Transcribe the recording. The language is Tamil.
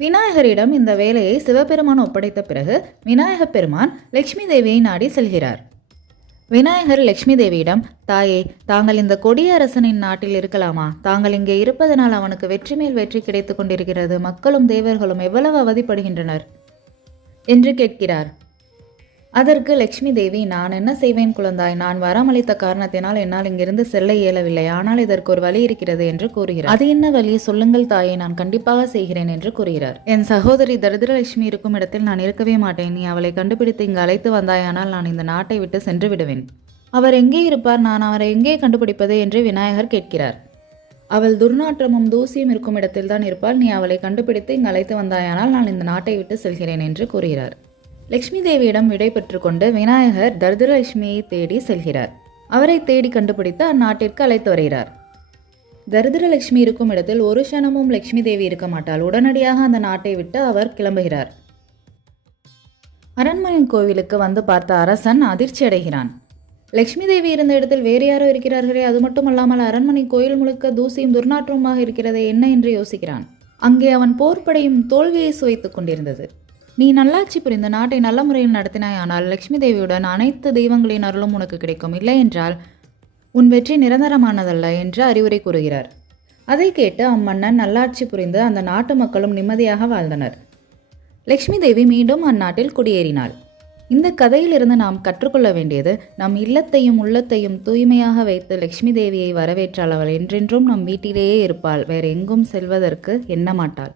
விநாயகரிடம் இந்த வேலையை சிவபெருமான் ஒப்படைத்த பிறகு விநாயகப் பெருமான் லட்சுமி தேவியை நாடி செல்கிறார். விநாயகர் லட்சுமி தேவியிடம், தாயே, தாங்கள் இந்த கொடிய அரசனின் நாட்டில் இருக்கலாமா? தாங்கள் இங்கே இருப்பதனால் அவனுக்கு வெற்றி மேல் வெற்றி கிடைத்து கொண்டிருக்கிறது. மக்களும் தேவர்களும் எவ்வளவு அவதிப்படுகின்றனர் என்று கேட்கிறார். அதற்கு லட்சுமி தேவி, நான் என்ன செய்வேன் குழந்தாய்? நான் வரமளித்த காரணத்தினால் என்னால் இங்கிருந்து செல்ல இயலவில்லை. ஆனால் இதற்கு ஒரு வழி இருக்கிறது என்று கூறுகிறார். அது என்ன வழி? சொல்லுங்கள் தாயே, நான் கண்டிப்பாக செய்கிறேன் என்று கூறுகிறார். என் சகோதரி தரித்திரலட்சுமி இருக்கும் இடத்தில் நான் இருக்கவே மாட்டேன். நீ அவளை கண்டுபிடித்து இங்கு அழைத்து வந்தாயானால் நான் இந்த நாட்டை விட்டு சென்று விடுவேன். அவர் எங்கே இருப்பார்? நான் அவரை எங்கே கண்டுபிடிப்பது என்று விநாயகர் கேட்கிறார். அவள் துர்நாற்றமும் தூசியும் இருக்கும் இடத்தில் தான் இருப்பாள். நீ அவளை கண்டுபிடித்து இங்கு அழைத்து வந்தாயானால் நான் இந்த நாட்டை விட்டு செல்கிறேன் என்று கூறுகிறார். லட்சுமி தேவியிடம் விடை பெற்று கொண்டு விநாயகர் தரித்திரலட்சுமியை தேடி செல்கிறார். அவரை தேடி கண்டுபிடித்து அந்நாட்டிற்கு அழைத்து வருகிறார். தரித்திரலட்சுமி இருக்கும் இடத்தில் ஒரு க்ஷணமும் லட்சுமி தேவி இருக்க மாட்டாள். உடனடியாக அந்த நாட்டை விட்டு அவர் கிளம்புகிறார். அரண்மனை கோவிலுக்கு வந்து பார்த்த அரசன் அதிர்ச்சி அடைகிறான். லட்சுமி தேவி இருந்த இடத்தில் வேறு யாரோ இருக்கிறார்களே, அது மட்டுமல்லாமல் அரண்மனை கோயில் முழுக்க தூசியும் துர்நாற்றமாக இருக்கிறதே, என்ன என்று யோசிக்கிறான். அங்கே அவன் போர்ப்படையும் தோல்வியை சுவைத்துக் கொண்டிருந்தது. நீ நல்லாட்சி புரிந்த நாட்டை நல்ல முறையில் நடத்தினாயானால் லட்சுமி தேவியுடன் அனைத்து தெய்வங்களின் அருளும் உனக்கு கிடைக்கும். இல்லை என்றால் உன் வெற்றி நிரந்தரமானதல்ல என்று அறிவுரை கூறுகிறார். அதை கேட்டு அம்மன்னன் நல்லாட்சி புரிந்து அந்த நாட்டு மக்களும் நிம்மதியாக வாழ்ந்தனர். லட்சுமி தேவி மீண்டும் அந்நாட்டில் குடியேறினாள். இந்த கதையிலிருந்து நாம் கற்றுக்கொள்ள வேண்டியது, நம் இல்லத்தையும் உள்ளத்தையும் தூய்மையாக வைத்து லட்சுமி தேவியை வரவேற்றால் அவள் என்றென்றும் நம் வீட்டிலேயே இருப்பாள். வேற எங்கும் செல்வதற்கு எண்ண மாட்டாள்.